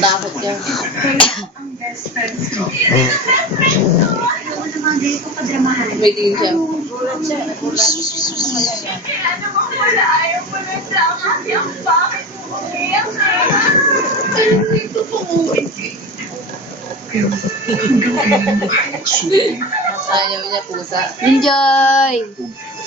Nakatakot yan. Ang best friends ko. Ayaw naman din ko padramahan. May tingin siya. Gulat siya. Nagulat. Ano mo wala? Ayaw mo na sa akin. Bakit mo umiyak? Ano ito pong uwit? Ayaw niya pusa. Enjoy!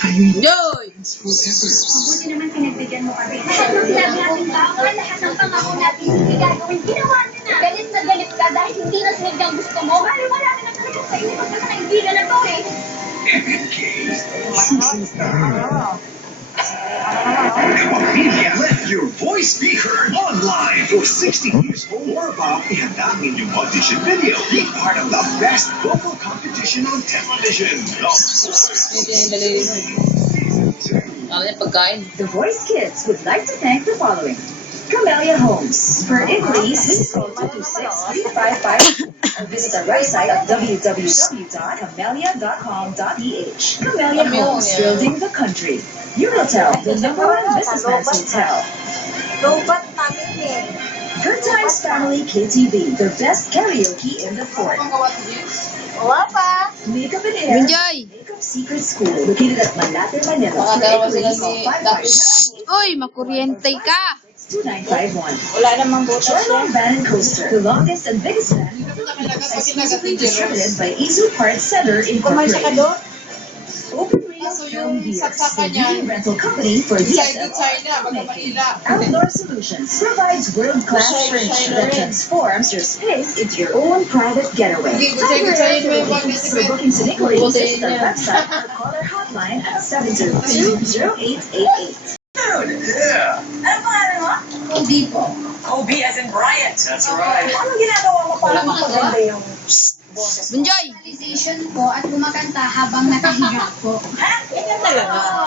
Enjoy! Mabuti naman pinagbigyan mo kami. Lahat ng sinabi natin bawal, lahat ng pangako natin hindi gagawin. Ginawa niyo na. Galit na galit ka dahil hindi na sunod ang gusto mo. Pero wala ka na talaga sa inyo. Magkakaibigan na to eh. Kapamilya, let your voice be heard online. For 16 years or more above, ihanda ang inyong audition video. Be part of the best vocal competition on television. Medyo yung daliri. Kala niya pagkain. The Voice Kids would like to thank the following. Camellia Homes. For inquiries, please call 226-355 or visit our website at www.camellia.com.ph. Camellia Homes, building the country. Unitel, the #1 businessman's hotel. Lobat namin eh. Good Times Family KTV, the best karaoke in the fort. Wala pa. Makeup and Hair, Enjoy! Makeup Secret School, located at Malate, Manila. Baka For dalawa sila inquiries, ni call Daphne. 556 Uy, makuryente ka! 2951. Wala namang butas Charlo yan. Van and Coaster, the longest and biggest van, exclusively distributed by Izu Parts Center Kumain siya ka Incorporated. doon? Open Reel Film Gears, the leading rental company for DSLR filmmaking. Outdoor Solutions provides world-class furniture that transforms your space into your own private getaway. Tiger Air Philippines. For bookings and inquiries, visit our website or call our hotline at 702-0888. Yeah. Ano pangalan mo? Kobe po. Kobe as in Bryant. That's right. Anong ginagawa mo para mapaganda yung boses mo? Enjoy! Realization po at kumakanta habang nakahiga po. Ha? Ganyan talaga.